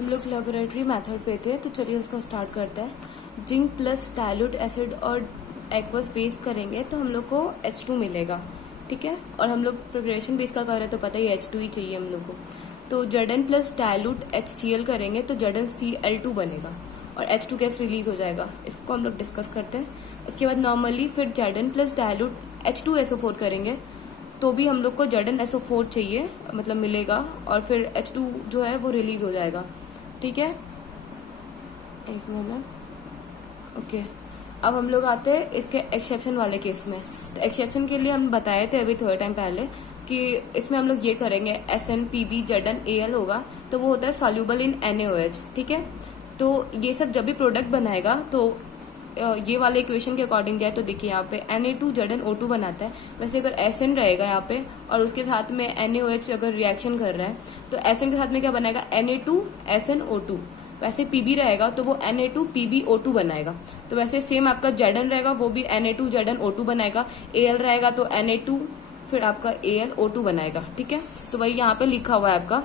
हम लोग laboratory method पे थे, तो चलिए उसको स्टार्ट करते हैं। जिंक प्लस डाइल्यूट एसिड और एक्वस बेस करेंगे तो हम लोग को H2 मिलेगा, ठीक है। और हम लोग प्रिपरेशन बेस का कर रहे हैं तो पता ही H2 ही चाहिए हम लोग को। तो Zn प्लस डाइल्यूट HCl करेंगे तो ZnCl2 बनेगा और H2 गैस रिलीज हो जाएगा। इसको हम लोग डिस्कस करते हैं। इसके बाद नॉर्मली फिर Zn प्लस डाइल्यूट H2SO4 करेंगे तो भी हम लोग को ZnSO4 चाहिए, मतलब मिलेगा, और फिर H2 जो है वो रिलीज हो जाएगा, ठीक है। एक मिनट, ओके। अब हम लोग आते हैं इसके एक्सेप्शन वाले केस में। तो एक्सेप्शन के लिए हम बताए थे अभी थोड़े टाइम पहले कि इसमें हम लोग ये करेंगे SnPbZnAl होगा तो वो होता है सॉल्यूबल इन NaOH, ठीक है। तो ये सब जब भी प्रोडक्ट बनाएगा तो ये वाले इक्वेशन के अकॉर्डिंग जाए तो देखिए यहाँ पे Na2ZnO2 बनाता है। वैसे अगर Sn रहेगा यहाँ पे और उसके साथ में NaOH अगर रिएक्शन कर रहा है तो Sn के साथ में क्या बनाएगा, Na2SnO2। वैसे Pb रहेगा तो वो Na2PbO2 बनाएगा। तो वैसे सेम आपका Zn रहेगा वो भी Na2ZnO2 बनाएगा। Al रहेगा तो Na2 फिर आपका AlO2 बनाएगा, ठीक है। तो वही यहाँ पे लिखा हुआ है आपका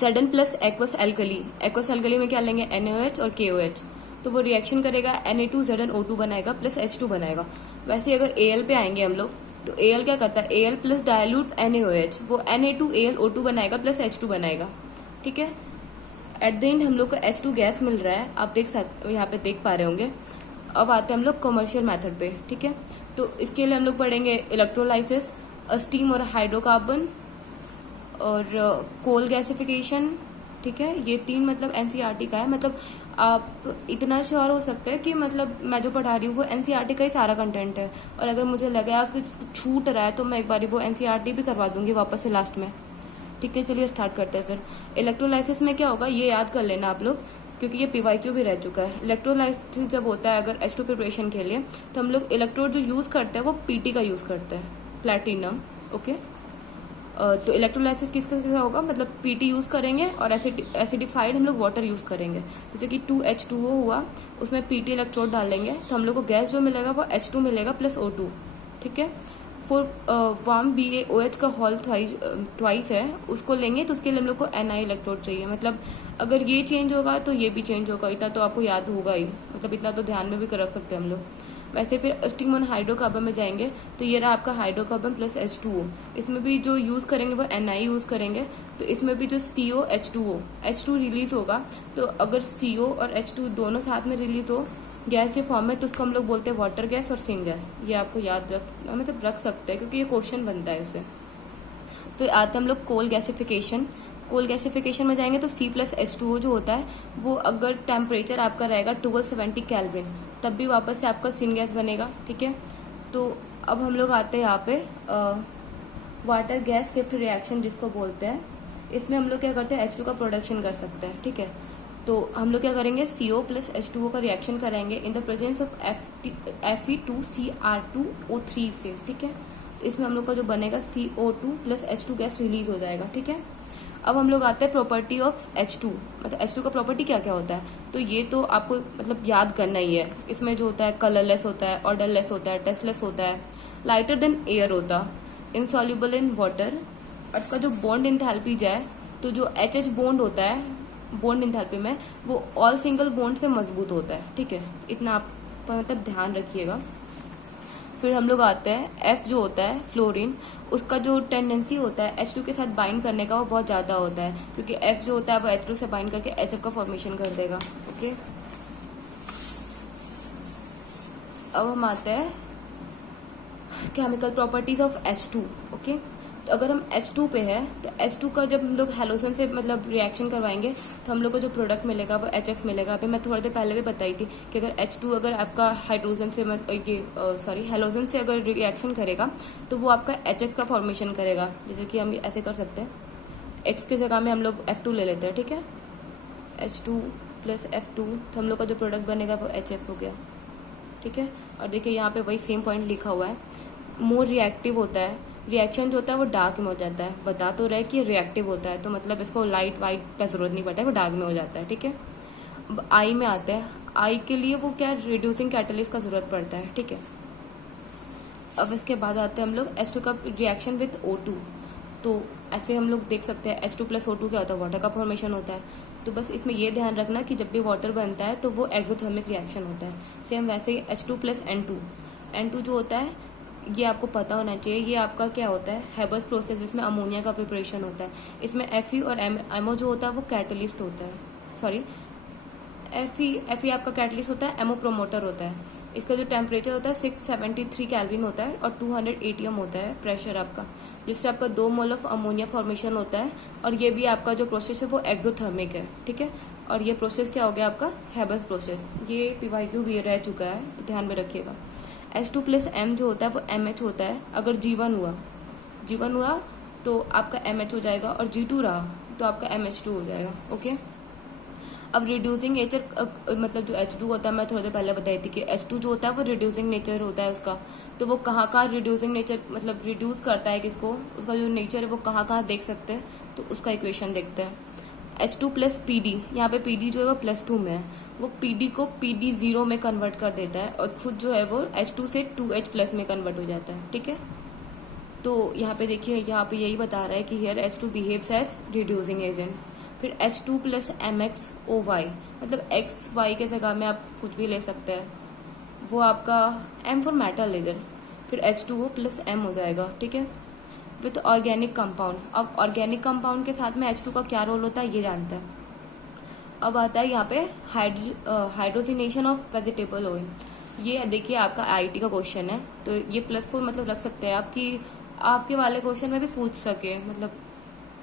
Zn plus aqueous alkali. Aqueous alkali में क्या लेंगे, NaOH और KOH। तो वो रिएक्शन करेगा Na2ZnO2 बनाएगा प्लस H2 बनाएगा। वैसे अगर Al पे आएंगे हम लोग तो Al क्या करता है, Al प्लस डायल्यूट NaOH, वो Na2AlO2 बनाएगा प्लस H2 बनाएगा, ठीक है। एट द एंड हम लोग को H2 गैस मिल रहा है, आप देख सकते यहाँ पे देख पा रहे होंगे। अब आते हैं हम लोग कमर्शियल मेथड पे, ठीक है। तो इसके लिए हम लोग पढ़ेंगे इलेक्ट्रोलाइसिस, स्टीम और हाइड्रोकार्बन और कोल गैसिफिकेशन, ठीक है। ये तीन मतलब NCERT का है, मतलब आप इतना श्योर हो सकते हैं कि मतलब मैं जो पढ़ा रही हूँ वो NCERT का ही सारा कंटेंट है। और अगर मुझे लगा कि छूट रहा है तो मैं एक बार वो NCERT भी करवा दूंगी वापस से लास्ट में, ठीक है। चलिए स्टार्ट करते हैं। फिर इलेक्ट्रोलाइसिस में क्या होगा ये याद कर लेना आप लोग, क्योंकि ये PYQ भी रह चुका है। इलेक्ट्रोलाइसिस जब होता है अगर H2 प्रिपरेशन के लिए तो हम लोग इलेक्ट्रोड जो यूज करते हैं वो PT का यूज करते हैं, प्लेटिनम, ओके। तो इलेक्ट्रोलाइसिस किसका होगा, मतलब PT यूज करेंगे और एसिडिफाइड हम लोग वाटर यूज करेंगे। जैसे कि 2H2O हुआ, उसमें PT इलेक्ट्रोड डालेंगे तो हम लोग को गैस जो मिलेगा वो H2 मिलेगा प्लस O2, ठीक है। फॉर वार्म BaOH का होल ट्वाइस है, उसको लेंगे तो उसके लिए हम लोग को Ni इलेक्ट्रोड चाहिए। मतलब अगर ये चेंज होगा तो ये भी चेंज होगा, इतना तो आपको याद होगा ही, मतलब इतना तो ध्यान में भी कर रख सकते हैं हम लोग। वैसे फिर स्टीम और हाइड्रोकार्बन में जाएंगे तो ये रहा आपका हाइड्रोकार्बन प्लस H2O। इसमें भी जो यूज करेंगे वो Ni यूज करेंगे। तो इसमें भी जो CO H2O H2 रिलीज होगा, तो अगर CO और H2 दोनों साथ में रिलीज हो गैस के फॉर्म में तो उसको हम लोग बोलते हैं वाटर गैस और सिन गैस। ये आपको याद मतलब रख सकते हैं क्योंकि ये क्वेश्चन बनता है उससे। फिर आते हैं हम लोग कोल गैसिफिकेशन। कोल गैसिफिकेशन में जाएंगे तो C+H2O जो होता है वो अगर टेम्परेचर आपका रहेगा 1270 केल्विन तब भी वापस से आपका सिन गैस बनेगा, ठीक है। तो अब हम लोग आते हैं यहाँ पे वाटर गैस शिफ्ट रिएक्शन जिसको बोलते हैं। इसमें हम लोग क्या करते हैं, H2 का प्रोडक्शन कर सकते हैं, ठीक है। तो हम लोग क्या करेंगे, CO प्लस H2O का रिएक्शन करेंगे in the presence of Fe2Cr2O3 से, ठीक है। तो इसमें हम लोग का जो बनेगा CO2 plus H2 gas release हो जाएगा, ठीक है। अब हम लोग आते हैं प्रॉपर्टी ऑफ H2, मतलब H2 का प्रॉपर्टी क्या क्या होता है। तो ये तो आपको मतलब याद करना ही है। इसमें जो होता है कलरलेस होता है, ऑर्डरलेस होता है, टेस्टलेस होता है, लाइटर देन एयर होता, इनसॉल्युबल इन वाटर। और इसका जो बॉन्ड इंथैल्पी जाए तो जो HH बॉन्ड होता है बॉन्ड इंथैल्पी में वो ऑल सिंगल बॉन्ड से मजबूत होता है, ठीक है। इतना आप मतलब ध्यान रखिएगा। फिर हम लोग आते हैं F जो होता है फ्लोरीन, उसका जो टेंडेंसी होता है H2 के साथ बाइंड करने का वो बहुत ज्यादा होता है, क्योंकि F जो होता है वो H2 से बाइंड करके HF का फॉर्मेशन कर देगा, ओके। अब हम आते हैं chemical properties of H2, okay. तो अगर हम H2 पे है तो H2 का जब हम लोग हेलोजन से मतलब रिएक्शन करवाएंगे तो हम लोग को जो प्रोडक्ट मिलेगा वो HX मिलेगा। अभी मैं थोड़ी देर पहले भी बताई थी कि अगर H2 अगर आपका हाइड्रोजन से हेलोजन से अगर रिएक्शन करेगा तो वो आपका HX का फॉर्मेशन करेगा। जैसे कि हम ऐसे कर सकते हैं, X की जगह में हम लोग F2 ले लेते हैं, ठीक है। H2 प्लस F2, तो हम लोग का जो प्रोडक्ट बनेगा वो HF हो गया, ठीक है। और देखिए यहाँ पे वही सेम पॉइंट लिखा हुआ है, मोर रिएक्टिव होता है। रिएक्शन जो होता है वो डार्क में हो जाता है, बता तो रहे कि रिएक्टिव होता है, तो मतलब इसको लाइट वाइट का जरूरत नहीं पड़ता है, वो डार्क में हो जाता है, ठीक है। अब आई में आते हैं, आई के लिए वो क्या रिड्यूसिंग कैटलिस्ट का जरूरत पड़ता है, ठीक है। अब इसके बाद आते हैं हम लोग H2 का रिएक्शन विथ O2। तो ऐसे हम लोग देख सकते हैं H2+O2 क्या होता है, वाटर का फॉर्मेशन होता है। तो बस इसमें ये ध्यान रखना कि जब भी वाटर बनता है तो वो एक्सोथर्मिक रिएक्शन होता है। सेम वैसे ही H2+N2, N2 जो होता है ये आपको पता होना चाहिए, ये आपका क्या होता है, हेबर्स प्रोसेस, जिसमें अमोनिया का प्रिपरेशन होता है। इसमें Fe और एमओ जो होता है वो कैटलिस्ट होता है, सॉरी Fe आपका कैटलिस्ट होता है, एमओ प्रोमोटर होता है। इसका जो टेम्परेचर होता है 673 केल्विन होता है और 200 ATM होता है प्रेशर आपका, जिससे आपका 2 मोल ऑफ अमोनिया फॉर्मेशन होता है। और ये भी आपका जो प्रोसेस है वो एक्सोथर्मिक है, ठीक है। और ये प्रोसेस क्या हो गया आपका, हेबर्स प्रोसेस। ये PYQ भी रह चुका है तो ध्यान में रखिएगा। H2+M जो होता है वो MH होता है। अगर G1 हुआ तो आपका MH हो जाएगा, और G2 रहा तो आपका MH2 हो जाएगा, ओके। अब रिड्यूसिंग नेचर, मतलब जो H2 होता है, मैं थोड़ी देर पहले बताई थी कि H2 जो होता है वो रिड्यूसिंग नेचर होता है उसका। तो वो कहाँ रिड्यूसिंग नेचर, मतलब रिड्यूस करता है किसको, उसका जो नेचर है वो कहाँ देख सकते हैं, तो उसका इक्वेशन देखते हैं। H2+PD, यहाँ पे PD जो है वो +2 में है, वो PD को PD0 में कन्वर्ट कर देता है, और खुद जो है वो H2 से 2H+ में कन्वर्ट हो जाता है, ठीक है। तो यहाँ पे देखिए, यहाँ पे यही बता रहा है कि here H2 behaves as reducing agent. फिर H2+MXOY, मतलब XY के जगह में आप कुछ भी ले सकते हैं, वो आपका M फॉर मेटल लेजर, फिर H2O+M हो जाएगा, ठीक है। विथ ऑर्गेनिक कंपाउंड, अब ऑर्गेनिक कंपाउंड के साथ में H2 का क्या रोल होता है ये जानते हैं। अब आता है यहाँ पे हाइड्रोजिनेशन ऑफ वेजिटेबल ऑयल। ये देखिए आपका IIT का क्वेश्चन है, तो ये +4 मतलब रख सकते हैं आपकी, आपके वाले क्वेश्चन में भी पूछ सके, मतलब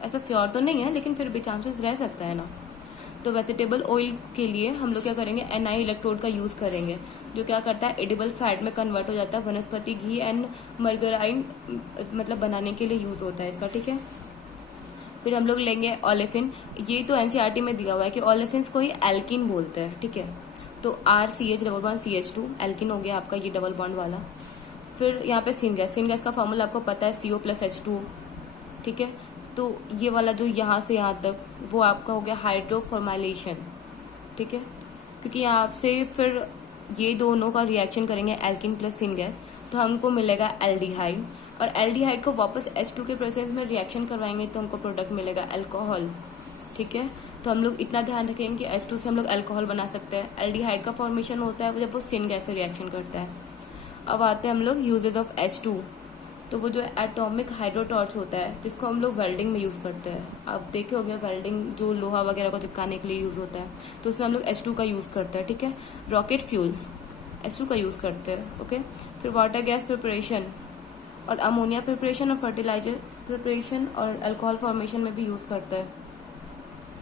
ऐसा श्योर तो नहीं है लेकिन फिर भी चांसेस रह सकता है ना। तो वेजिटेबल ऑयल के लिए हम लोग क्या करेंगे, Ni इलेक्ट्रोड का यूज करेंगे, जो क्या करता है एडिबल फैट में कन्वर्ट हो जाता है, वनस्पति घी एंड मार्गारीन मतलब बनाने के लिए यूज होता है इसका, ठीक है। फिर हम लोग लेंगे ओलेफिन। ये तो NCERT में दिया हुआ है कि ओलेफिन्स को ही एल्किन बोलते हैं, ठीक है। तो RCH+CH2 एल्किन हो गया आपका ये डबल बॉन्ड वाला। फिर यहाँ पे सिनगैस का फॉर्मूला आपको पता है CO+H2, ठीक है। तो ये वाला जो यहाँ से यहाँ तक वो आपका हो गया हाइड्रोफॉर्माइलेशन, ठीक है, क्योंकि यहाँ से फिर ये दोनों का रिएक्शन करेंगे एल्किन प्लस सिनगैस, तो हमको मिलेगा एल्डिहाइड, और एल्डिहाइड को वापस H2 के प्रेजेंस में रिएक्शन करवाएंगे तो हमको प्रोडक्ट मिलेगा अल्कोहल, ठीक है। तो हम लोग इतना ध्यान रखेंगे कि H2 से हम लोग अल्कोहल बना सकते हैं। एल्डिहाइड का फॉर्मेशन होता है जब वो सिनगैस से रिएक्शन करता है। अब आते हैं हम लोग यूजेज ऑफ H2। तो वो जो एटॉमिक हाइड्रोटॉर्च होता है जिसको हम लोग वेल्डिंग में यूज़ करते हैं, आप देखे होंगे वेल्डिंग जो लोहा वगैरह को चिपकाने के लिए यूज़ होता है, तो उसमें हम लोग H2 का यूज़ करते हैं, ठीक है। रॉकेट फ्यूल H2 का यूज़ करते हैं, ओके। फिर वाटर गैस प्रिपरेशन और अमोनिया प्रिपरेशन और फर्टिलाइजर प्रिपरेशन और अल्कोहल फॉर्मेशन में भी यूज़ करते हैं।